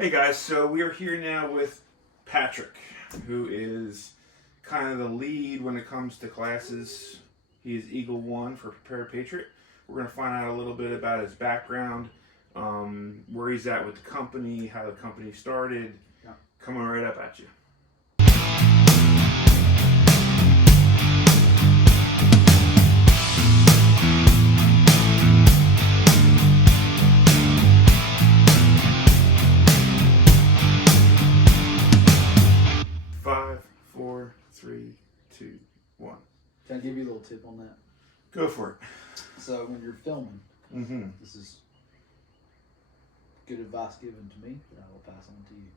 Hey guys, so we are here now with Patrick, who is kind of the lead when it comes to classes. He is Eagle 1 for Patriot. We're going to find out a little bit about his background, where he's at with the company, how the company started. Yeah. Coming right up at you. 5, 4, 3, 2, 1. Can I give you a little tip on that? Go for it. So when you're filming, Mm-hmm. this is good advice given to me that I will pass on to you.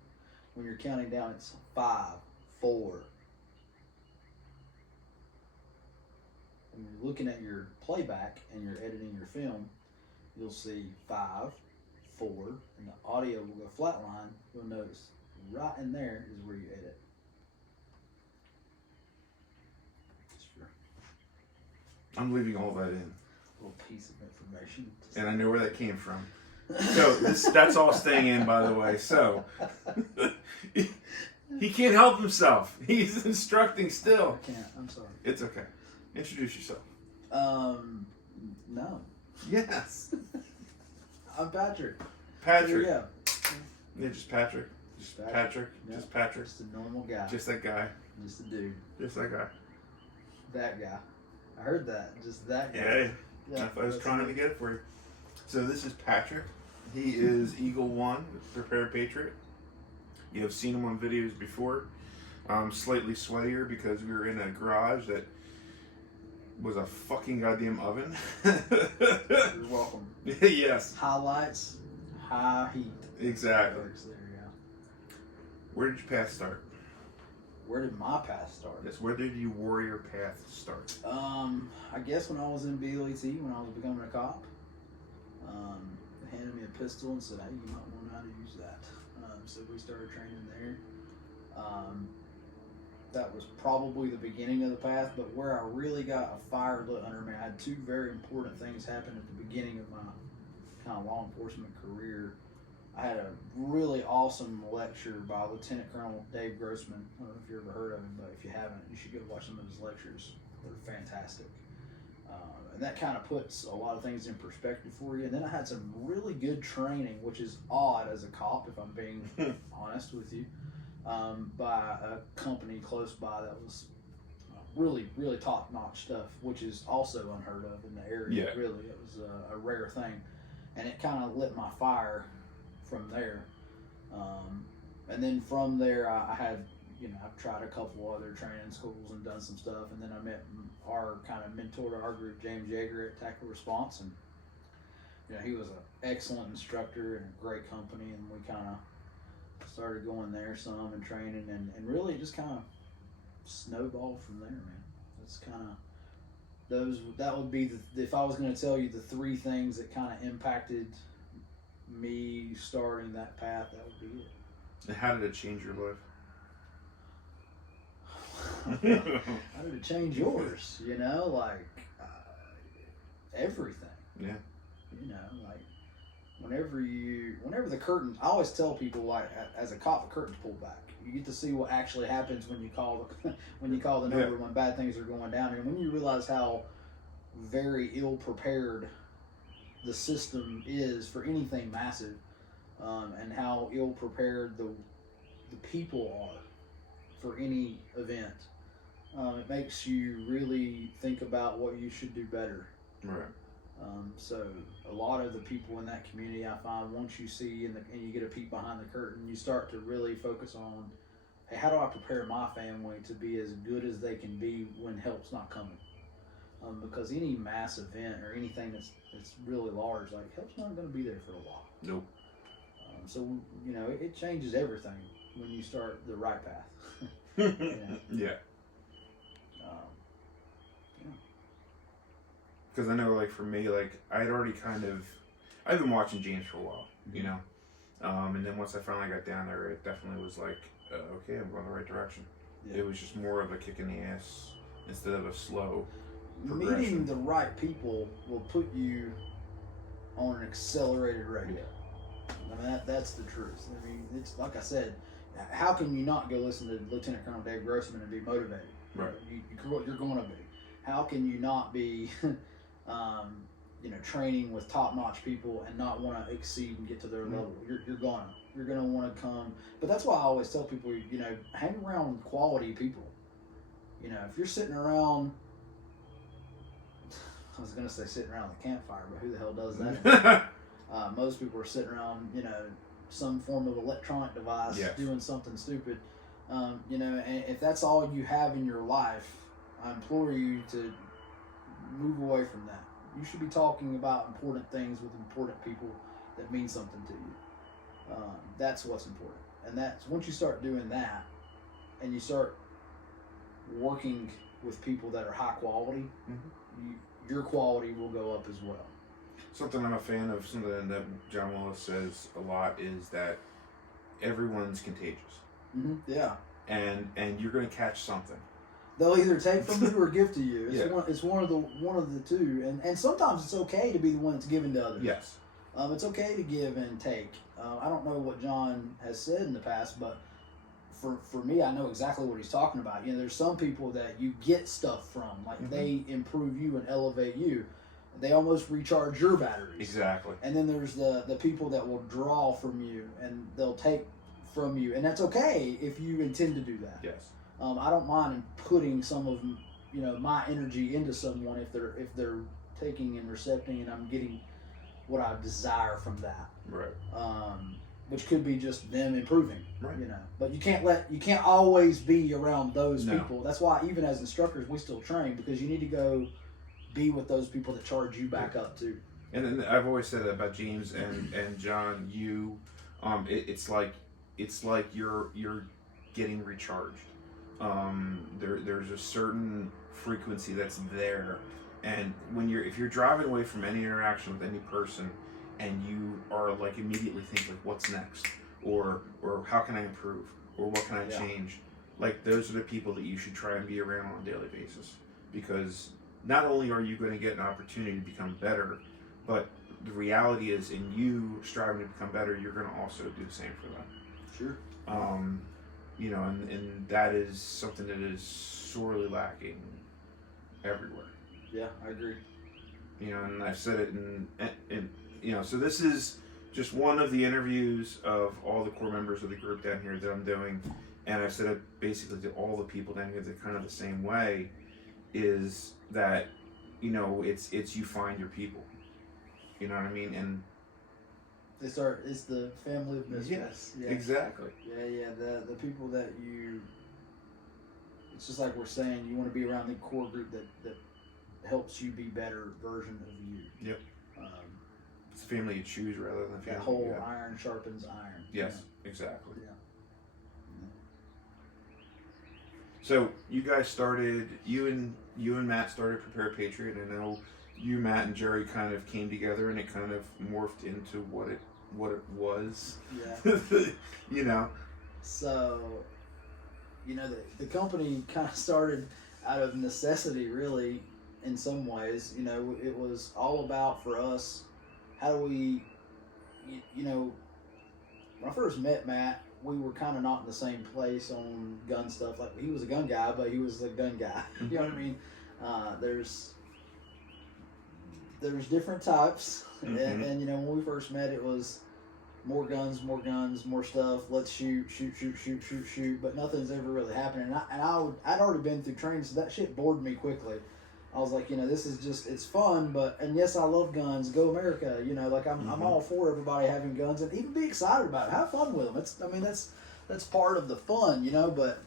When you're counting down, it's 5, 4. When you're looking at your playback and you're editing your film, you'll see 5, 4, and the audio will go flatline. You'll notice right in there is where you edit. I'm leaving all that in. Little piece of information. And I know where that came from. So that's all staying in, by the way. So he can't help himself. He's instructing still. I can't. I'm sorry. It's okay. Introduce yourself. No. Yes. I'm Patrick. Patrick. Yeah. Yeah, just Patrick. Just Patrick. Yeah. Just Patrick. Just a normal guy. Just that guy. Just a dude. Just that guy. That guy. I heard that. Just that guy. Yeah. I was trying to get it for you. So this is Patrick. He is Eagle 1, Prepare Patriot. You have seen him on videos before. Slightly sweatier because we were in a garage that was a fucking goddamn oven. You're welcome. Yes. Highlights, high heat. Exactly. Works there, yeah. Where did your path start? Where did my path start? Yes, where did your warrior path start? I guess when I was in BLET, when I was becoming a cop, they handed me a pistol and said, hey, you might want to know how to use that. So we started training there. That was probably the beginning of the path, but where I really got a fire lit under me, I had two very important things happen at the beginning of my kind of law enforcement career. I had a really awesome lecture by Lieutenant Colonel Dave Grossman. I don't know if you ever heard of him, but if you haven't, you should go watch some of his lectures. They're fantastic. And that kind of puts a lot of things in perspective for you. And then I had some really good training, which is odd as a cop, if I'm being honest with you, by a company close by that was really, really top-notch stuff, which is also unheard of in the area. Yeah. Really, it was a rare thing. And it kind of lit my fire from there. And then from there, I had, I've tried a couple other training schools and done some stuff. And then I met our kind of mentor to our group, James Yeager at Tactical Response. And, he was an excellent instructor and a great company. And we kind of started going there some and training. And really just kind of snowballed from there, man. That's kind of, that would be, if I was going to tell you the three things that kind of impacted me starting that path, that would be it. And how did it change your life? How did it change yours? Everything. Yeah. Whenever the curtain, I always tell people, as a cop, the curtain's pulled back. You get to see what actually happens when you call the number when bad things are going down, and when you realize how very ill prepared the system is for anything massive, and how ill prepared the people are for any event. It makes you really think about what you should do better. Right. So a lot of the people in that community, I find, once you see and you get a peek behind the curtain, you start to really focus on, hey, how do I prepare my family to be as good as they can be when help's not coming? Because any mass event or anything that's really large, help's not going to be there for a while. Nope. So it changes everything when you start the right path. Yeah. Because I know, for me, I'd already I've been watching James for a while, and then once I finally got down there, it definitely was okay, I'm going the right direction. Yeah. It was just more of a kick in the ass instead of a slow progression. Meeting the right people will put you on an accelerated rate. I mean, that's the truth. I mean, it's like I said, how can you not go listen to Lieutenant Colonel Dave Grossman and be motivated? Right. You're going to be. How can you not be, training with top-notch people and not want to exceed and get to their level? You're gonna want to come. But that's why I always tell people, hang around quality people. If you're sitting around, I was gonna say sitting around the campfire, but who the hell does that? Most people are sitting around, some form of electronic device, doing something stupid. And if that's all you have in your life, I implore you to move away from that. You should be talking about important things with important people that mean something to you. That's what's important. And that's once you start doing that, and you start working with people that are high quality, your quality will go up as well. Something I'm a fan of, something that John Willis says a lot, is that everyone's contagious. Yeah. And you're going to catch something. They'll either take from you or give to you. It's Yeah. one of the two. And sometimes it's okay to be the one that's given to others. Yes. It's okay to give and take. I don't know what John has said in the past, but for me, I know exactly what he's talking about. There's some people that you get stuff from, like they improve you and elevate you. They almost recharge your batteries. Exactly. And then there's the people that will draw from you and they'll take from you, and that's okay if you intend to do that. Yes. I don't mind putting some of my energy into someone if they're taking and recepting, and I'm getting what I desire from that. Right. Which could be just them improving. Right. But you can't always be around those No. people. That's why even as instructors we still train, because you need to go be with those people that charge you back up too. And then I've always said that about James and John. It's like you're getting recharged. There's a certain frequency that's there, and if you're driving away from any interaction with any person, and you are like immediately think like, what's next, or how can I improve, or what can I change? Like, those are the people that you should try and be around on a daily basis, because not only are you going to get an opportunity to become better, but the reality is, in you striving to become better, you're going to also do the same for them. Sure. And that is something that is sorely lacking everywhere. Yeah, I agree. And I've said it, so this is just one of the interviews of all the core members of the group down here that I'm doing, and I've said it basically to all the people down here that kind of the same way, is that, it's you find your people. You know what I mean? And it's the family of misfits. Yes, yeah. exactly. Yeah. The people that it's just like we're saying, you want to be around the core group that helps you be better version of you. Yep. It's the family you choose rather than the family. That whole iron sharpens iron. Yes, exactly. Yeah. So you guys started, you and Matt started Prepare Patriot, and I know you, Matt, and Jerry kind of came together, and it kind of morphed into what it was. Yeah. So, the company kind of started out of necessity, really, in some ways. It was all about, for us, how do we, when I first met Matt, we were kind of not in the same place on gun stuff. Like, he was a gun guy, but he was a gun guy. You know what I mean? There's different types, and when we first met, it was more guns, more stuff. Let's shoot, but nothing's ever really happening. I'd already been through training, so that shit bored me quickly. I was like, this is just, it's fun, and yes, I love guns. Go America, I'm all for everybody having guns, and even be excited about it. Have fun with them. That's part of the fun, but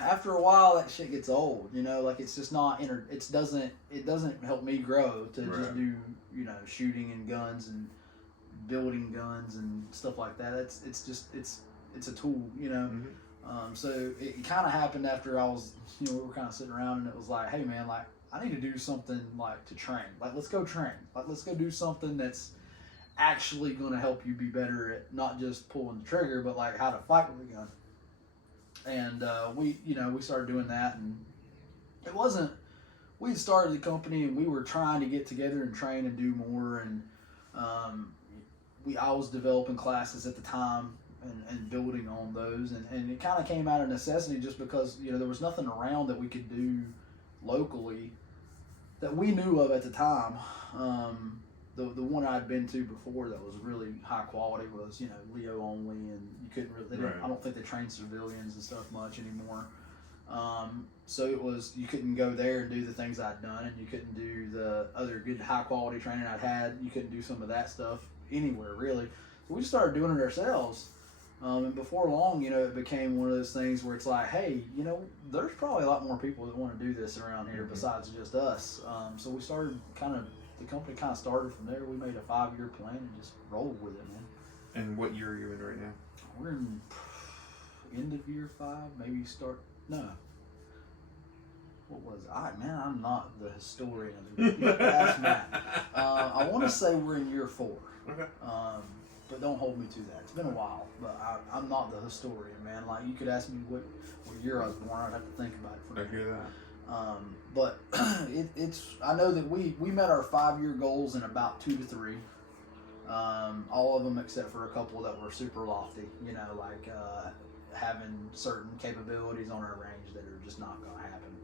after a while, that shit gets old. It's just not it doesn't help me grow to just do shooting and guns and building guns and stuff like that. It's a tool, So it kind of happened after I was, we were kind of sitting around, and it was like, hey man, like, I need to do something to train. Like, let's go train. Like, let's go do something that's actually going to help you be better at not just pulling the trigger, but like how to fight with a gun. And we started doing that, and it wasn't. We started the company, and we were trying to get together and train and do more, and I was developing classes at the time and building on those, and it kind of came out of necessity just because there was nothing around that we could do locally that we knew of at the time. The one I'd been to before that was really high quality was Leo only, and you couldn't really. Right. I don't think they train civilians and stuff much anymore. So it was, you couldn't go there and do the things I'd done, and you couldn't do the other good high quality training I'd had. You couldn't do some of that stuff anywhere really. So we just started doing it ourselves. And before long, it became one of those things where it's like, hey, there's probably a lot more people that want to do this around here besides just us. So we started the company kind of started from there. We made a 5-year plan and just rolled with it, man. And what year are you in right now? We're in end of year 5, maybe no. What was it? Man, I'm not the historian of the group. You have to ask Matt. I want to say we're in year 4. Okay. But don't hold me to that. It's been a while, but I'm not the historian, man. Like, you could ask me what year I was born, I'd have to think about it for a minute. I hear that. But I know that we met our 5-year goals in about 2 to 3. All of them except for a couple that were super lofty, like having certain capabilities on our range that are just not going to happen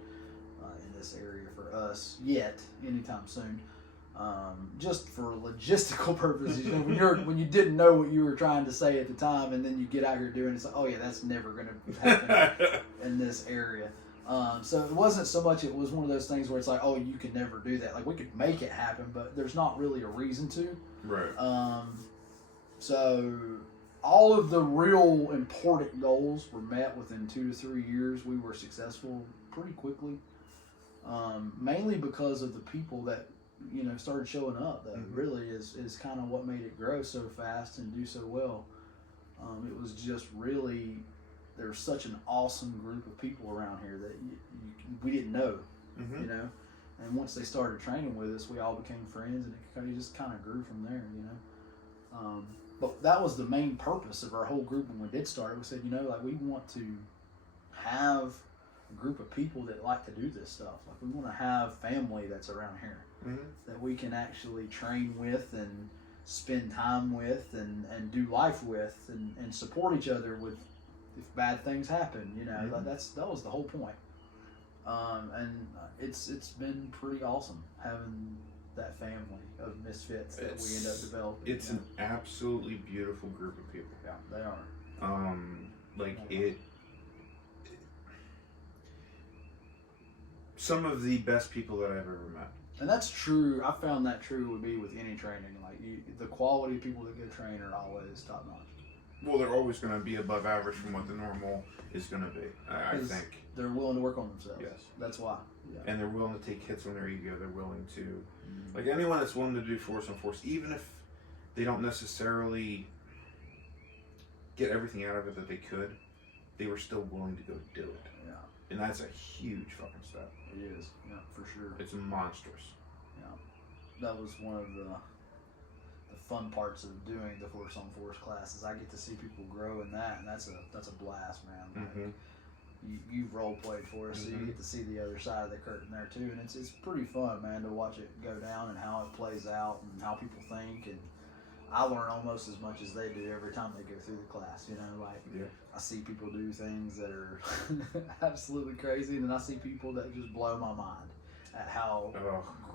in this area for us yet, anytime soon. Just for logistical purposes, when you didn't know what you were trying to say at the time, and then you get out here doing it, it's like, oh yeah, that's never going to happen in this area. So it wasn't so much, it was one of those things where it's like, oh, you can never do that. Like, we could make it happen, but there's not really a reason to. Right. So all of the real important goals were met within 2 to 3 years. We were successful pretty quickly, mainly because of the people that started showing up. That really is kind of what made it grow so fast and do so well. It was just really, there's such an awesome group of people around here that we didn't know, and once they started training with us, we all became friends, and it just kind of grew from there, but that was the main purpose of our whole group when we did start. We said, like, we want to have a group of people that like to do this stuff. Like, we want to have family that's around here that we can actually train with and spend time with and do life with and support each other with if bad things happen. Like, that was the whole point. And it's been pretty awesome having that family of misfits that we end up developing. It's an absolutely beautiful group of people. Yeah, they are. Some of the best people that I've ever met. And that's true. I found that true would be with any training. Like, the quality of people that go train are always top notch. Well, they're always going to be above average from what the normal is going to be. I think they're willing to work on themselves. Yes, that's why. Yeah. And they're willing to take hits on their ego. They're willing to, like, anyone that's willing to do force on force, even if they don't necessarily get everything out of it that they could, they were still willing to go do it. Yeah. And that's a huge fucking step. It is, yeah, for sure. It's monstrous. Yeah. That was one of the fun parts of doing the force on force classes. I get to see people grow in that, and that's a blast, man. Like, you've role played for us, so you get to see the other side of the curtain there too, and it's pretty fun, man, to watch it go down and how it plays out and how people think. And I learn almost as much as they do every time they go through the class. I see people do things that are absolutely crazy, and then I see people that just blow my mind at how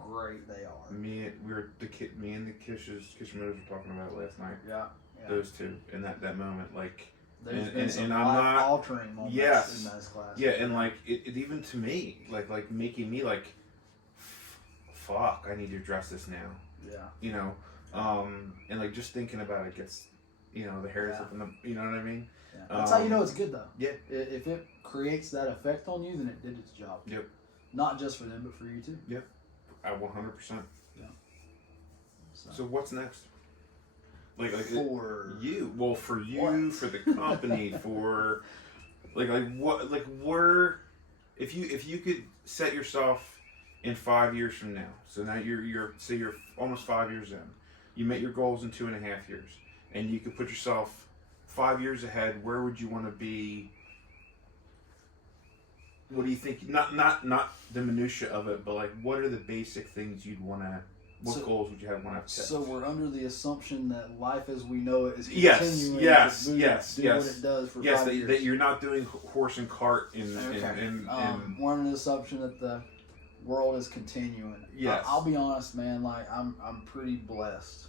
great they are. Me and the Kishimotos were talking about it last night. Yeah. Those two in that moment, like, there's been some life-altering moments in those classes. Yeah, and like it even to me, like making me like, fuck, I need to address this now. Yeah. And like just thinking about it gets, the hairs up in the, you know what I mean? Yeah. That's how you know it's good though. Yeah. If it creates that effect on you, then it did its job. Yep. Not just for them, but for you too. Yep. 100%. Yeah. So what's next? Like for you? Well, for you, what? For the company, for where? If you could set yourself in 5 years from now. So now you're almost 5 years in. You met your goals in 2.5 years, and you could put yourself 5 years ahead. Where would you want to be? What do you think? Not the minutia of it, but like, what are the basic things you'd want to What goals would you have when I've checked? So we're under the assumption that life as we know it is Yes, continuing to yes, do yes, what yes. it does for Yes, 5 years. that you're not doing horse and cart in We're under the assumption that the world is continuing. Yes. I'll be honest, man. Like I'm pretty blessed.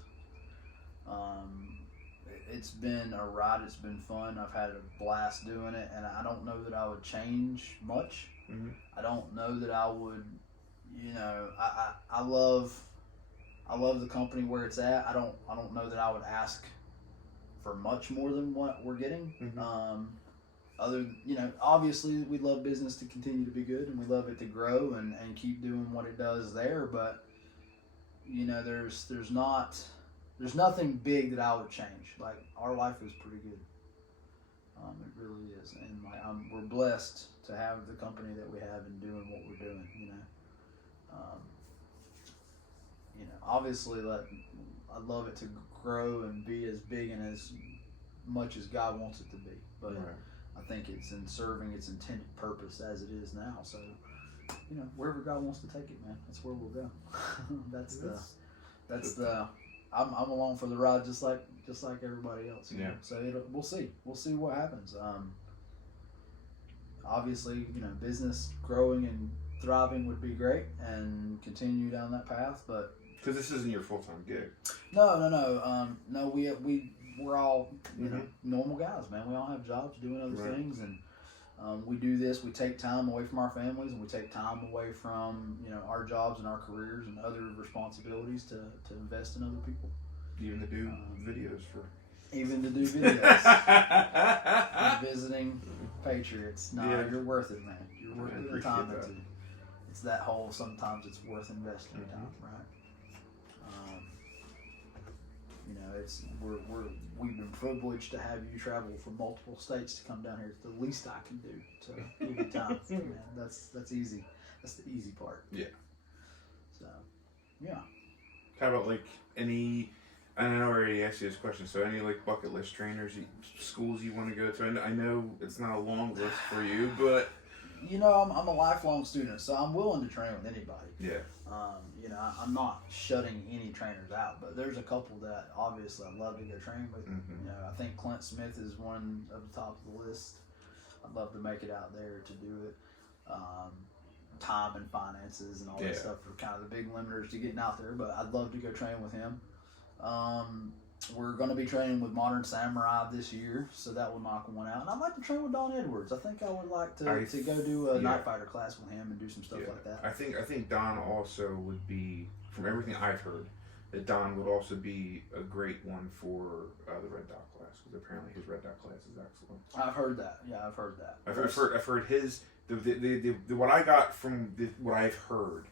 It's been a ride. It's been fun. I've had a blast doing it, and I don't know that I would change much. Mm-hmm. I don't know that I would. You know, I love the company where it's at. I don't know that I would ask for much more than what we're getting. Mm-hmm. Obviously we love business to continue to be good, and we love it to grow and keep doing what it does there. But there's nothing big that I would change. Like, our life is pretty good. It really is, and we're blessed to have the company that we have and doing what we're doing. Obviously, I'd love it to grow and be as big and as much as God wants it to be. But right. I think it's in serving its intended purpose as it is now. So, wherever God wants to take it, man, that's where we'll go. I'm along for the ride, just like everybody else. Yeah. So we'll see what happens. Obviously, business growing and thriving would be great, and continue down that path. But because this isn't your full-time gig. No. We're all normal guys, man. We all have jobs doing other right. things, and we do this. We take time away from our families, and we take time away from our jobs and our careers and other responsibilities to invest in other people. Even to do videos for. Even to do videos. Visiting Patriots. No, yeah. You're worth it, man. You're worth the time that. into. It's that whole. Sometimes it's worth investing time, right? We've been privileged to have you travel from multiple states to come down here. It's the least I can do to give you time. Man, that's easy. That's the easy part. Yeah. So, yeah. How about any? I know I already asked you this question. So any bucket list trainers, schools you want to go to? I know it's not a long list for you, but I'm a lifelong student, so I'm willing to train with anybody. Yeah. I'm not shutting any trainers out, but there's a couple that obviously I'd love to go train with. Mm-hmm. I think Clint Smith is one of the top of the list. I'd love to make it out there to do it. Time and finances and all that stuff are kind of the big limiters to getting out there, but I'd love to go train with him. We're going to be training with Modern Samurai this year, so that will knock one out. And I'd like to train with Don Edwards. I think I would like to go do a night fighter class with him and do some stuff like that. I think Don also would be, from everything I've heard, that Don would also be a great one for the Red Dot class, because apparently his Red Dot class is excellent. I've heard that. Yeah, I've heard that. I've heard his what I got from what I've heard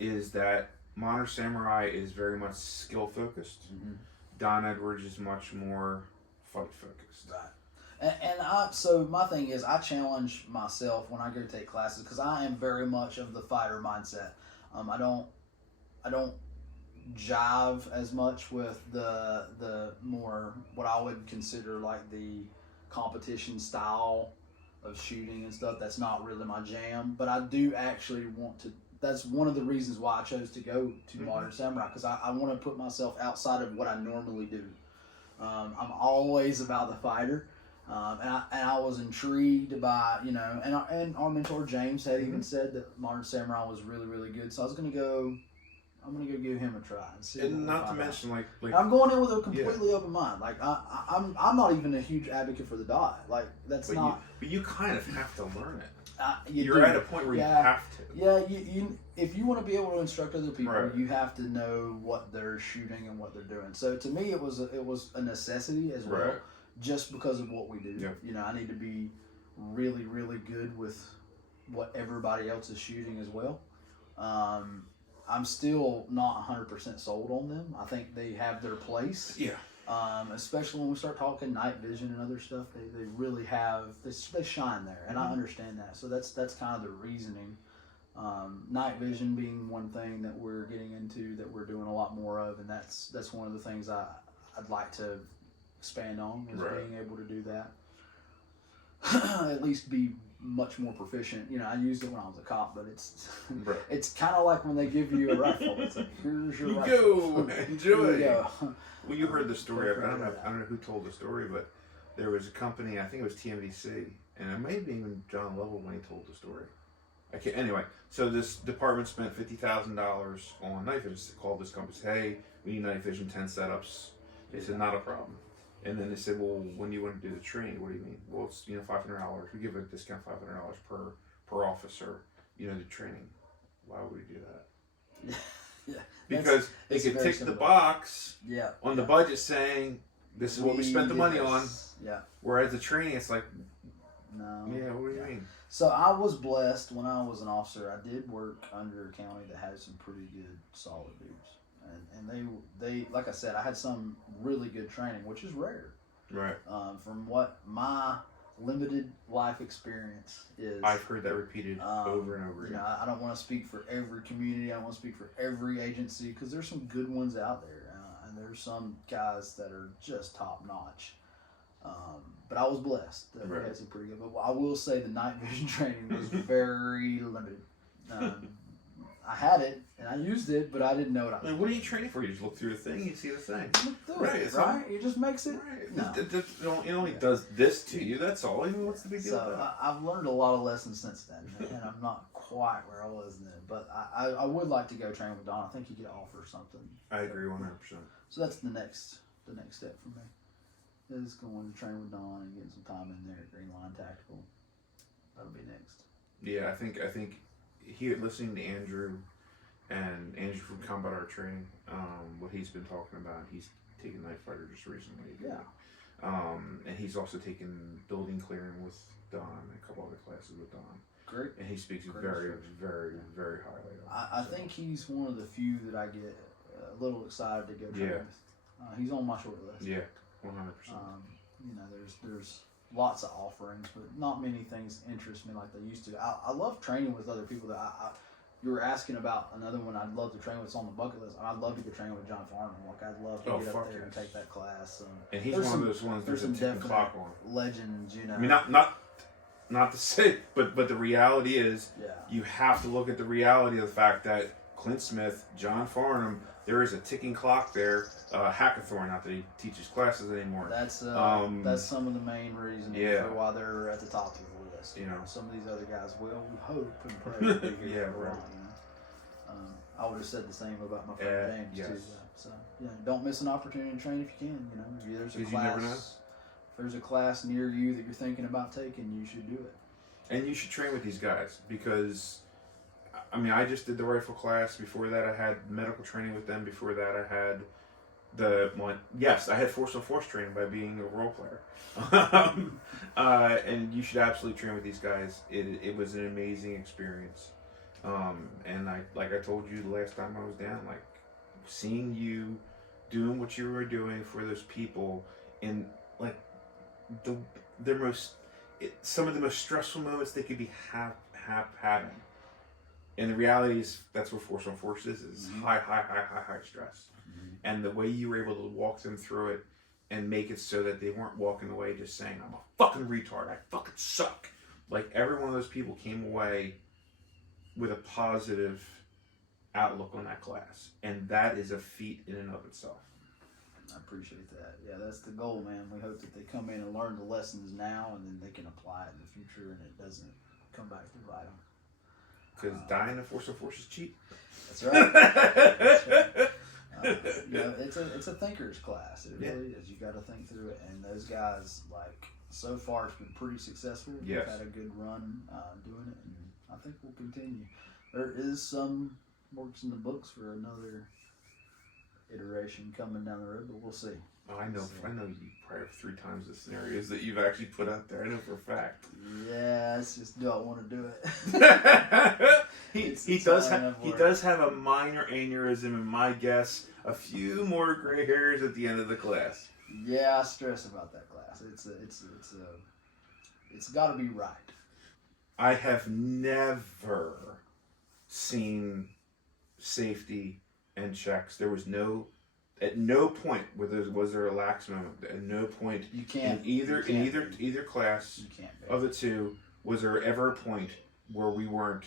is that Modern Samurai is very much skill focused. Mm-hmm. Don Edwards is much more fight focused. Right. So my thing is, I challenge myself when I go take classes, because I am very much of the fighter mindset. I don't jive as much with the more what I would consider the competition style of shooting and stuff. That's not really my jam, but I do actually want to. That's one of the reasons why I chose to go to Modern Samurai, because I want to put myself outside of what I normally do. I'm always about the fighter, and I was intrigued by and our mentor James had even said that Modern Samurai was really, really good. So I'm gonna go give him a try and see. And not to mention I'm going in with a completely open mind. I'm not even a huge advocate for the dot. But you kind of have to learn it. You're at a point where you have to. Yeah, you if you want to be able to instruct other people, right. You have to know what they're shooting and what they're doing. So to me, it was a necessity as well, right. Just because of what we do. Yeah. I need to be really, really good with what everybody else is shooting as well. I'm still not 100% sold on them. I think they have their place. Yeah. Especially when we start talking night vision and other stuff, they really have they shine there, and I understand that. So that's kind of the reasoning. Night vision being one thing that we're getting into, that we're doing a lot more of, and that's one of the things I'd like to expand on, is right. being able to do that. at least be much more proficient. You know, I used it when I was a cop, but it's Right. it's kind of like when they give you a rifle. It's like, here's your You rifle. go, enjoy. Here you go. Well, you heard the story. I don't know. That. I don't know who told the story, but there was a company. I think it was TMDC, and it may have been even John Lovell when he told the story. I can't. Anyway, so this department spent $50,000 on night vision. They called this company, said, "Hey, we need night vision 10 setups." They said, "Not a problem." And then they said, "Well, when do you want to do the training? What do you mean?" "Well, it's $500. We give a discount $500 per officer. The training." Why would we do that? Yeah. Because they could tick the box on the budget saying this is what we spent the money on. Yeah. Whereas the training, it's like, no. Yeah, what do you mean? So I was blessed when I was an officer. I did work under a county that had some pretty good, solid dudes, and they like I said, I had some really good training, which is rare. Right. From what my limited life experience is, I've heard that repeated over and over again. I don't want to speak for every community. I don't want to speak for every agency because there's some good ones out there, and there's some guys that are just top notch. But I was blessed that we had some pretty good. But I will say the night vision training was very limited. I had it and I used it, but I didn't know what I was What are you training for? You just look through the thing, you see the thing. look through it, right? It just makes it. Right. No. It only does this to you. That's all. What's the big deal? So I've learned a lot of lessons since then, and I'm not quite where I was then. But I would like to go train with Don. I think he could offer something. I agree 100%. So that's the next step for me. Is going to train with Don and getting some time in there at Green Line Tactical. That'll be next. Yeah, I think here listening to Andrew from Combat Art Training, what he's been talking about, he's taken Night Fighter just recently. Yeah. And he's also taken building clearing with Don and a couple other classes with Don. Great. And he speaks Great very, instruction. very, very highly of. I think he's one of the few that I get a little excited to go train with. He's on my short list. Yeah, 100%. There's lots of offerings, but not many things interest me like they used to. I love training with other people that you were asking about another one I'd love to train with. It's on the bucket list. I'd love to go train with John Farnham. Like I'd love to get up there and take that class. And he's one of those ones there's a ticking clock on. Legends, I mean, not to say, but the reality is, you have to look at the reality of the fact that Clint Smith, John Farnham, there is a ticking clock there. Hackathorn, not that he teaches classes anymore. That's some of the main reasons for why they're at the top of the list. Some of these other guys will hope and pray to be here for a while. I would have said the same about my friend James too. So don't miss an opportunity to train if you can. There's a class. If there's a class near you that you're thinking about taking, you should do it. And you should train with these guys because, I mean, I just did the rifle class. Before that, I had medical training with them. Before that, I had I had force on force training by being a role player. And you should absolutely train with these guys. It was an amazing experience. And like I told you the last time I was down, like seeing you doing what you were doing for those people in like some of the most stressful moments they could be having. And the reality is that's what force on force is high stress. Mm-hmm. And the way you were able to walk them through it and make it so that they weren't walking away just saying, I'm a fucking retard, I fucking suck. Like every one of those people came away with a positive outlook on that class. And that is a feat in and of itself. I appreciate that. Yeah, that's the goal, man. We hope that they come in and learn the lessons now and then they can apply it in the future and it doesn't come back to bite them. Because dying in force on force is cheap. That's right. That's right. It's a thinker's class. It really is. You got to think through it. And those guys, like, so far it's been pretty successful. Yes. We've had a good run doing it, and I think we'll continue. There is some works in the books for another iteration coming down the road, but we'll see. Oh, I know you probably have 3 times the scenarios that you've actually put out there. I know for a fact. Yeah, it's just do I want to do it? he does have a minor aneurysm, and my guess, a few more gray hairs at the end of the class. Yeah, I stress about that class. It's got to be right. I have never seen safety and checks. There was no At no point was there a lax moment. At no point You can't. in either class You can't be. of the two was there ever a point where we weren't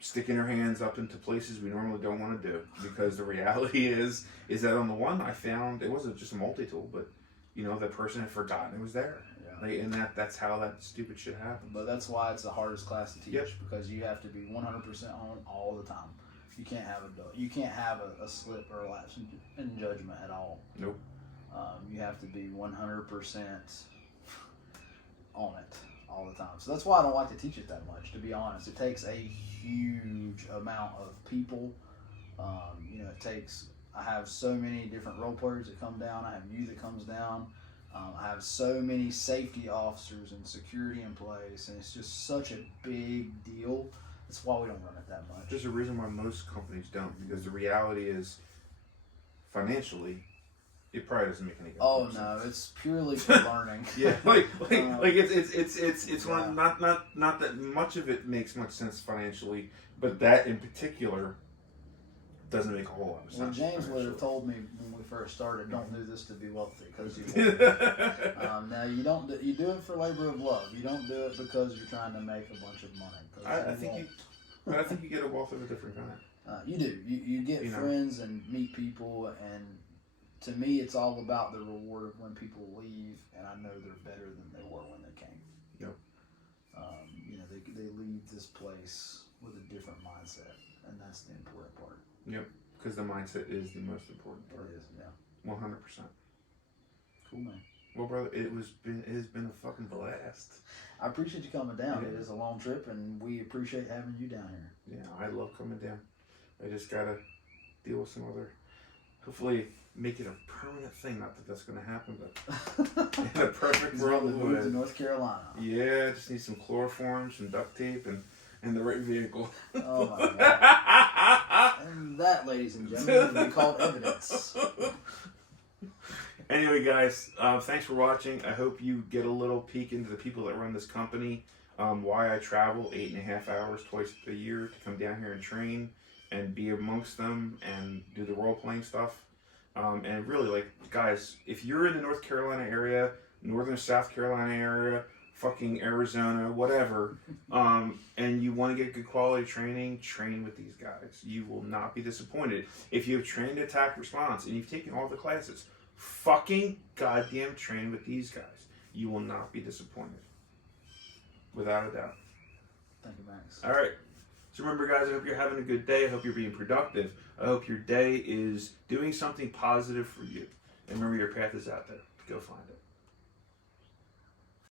sticking our hands up into places we normally don't want to do. Because the reality is that on the one I found it wasn't just a multi-tool, but that person had forgotten it was there. Yeah. And that's how that stupid shit happens. But that's why it's the hardest class to teach. Yep. Because you have to be 100% on all the time. You can't have a slip or a lapse in judgment at all. Nope. You have to be 100% on it all the time. So that's why I don't like to teach it that much, to be honest. It takes a huge amount of people. I have so many different role players that come down. I have you that comes down. I have so many safety officers and security in place, and it's just such a big deal. That's why we don't run it that much. There's a reason why most companies don't, because the reality is, financially, it probably doesn't make any sense. Oh no, it's purely for learning. Yeah, it's one not that much of it makes much sense financially, but that in particular doesn't make a whole lot of sense. Well, James would have told me when we first started, don't do this to be wealthy, because you won't. Now you don't. You do it for labor of love. You don't do it because you're trying to make a bunch of money. I think you get a wealth of a different kind. You do. You get friends and meet people, and to me, it's all about the reward of when people leave, and I know they're better than they were when they came. Yep. They leave this place with a different mindset, and that's the important part. Yep, because the mindset is the most important part. It is, yeah. 100%. Cool, man. Well, brother, it has been a fucking blast. I appreciate you coming down. Yeah. It is a long trip, and we appreciate having you down here. Yeah, I love coming down. I just gotta deal with some other. Hopefully, make it a permanent thing. Not that that's gonna happen, but in a perfect world, we moved to North Carolina. Yeah, just need some chloroform, some duct tape, and the right vehicle. Oh my god! And that, ladies and gentlemen, will be called evidence. Anyway, guys, thanks for watching. I hope you get a little peek into the people that run this company, why I travel 8.5 hours twice a year to come down here and train and be amongst them and do the role-playing stuff. And really, guys, if you're in the North Carolina area, Northern South Carolina area, fucking Arizona, whatever, and you want to get good quality training, train with these guys. You will not be disappointed. If you've trained attack response and you've taken all the classes, fucking goddamn train with these guys. You will not be disappointed. Without a doubt. Thank you, Max. All right. So remember, guys, I hope you're having a good day. I hope you're being productive. I hope your day is doing something positive for you. And remember, your path is out there. Go find it.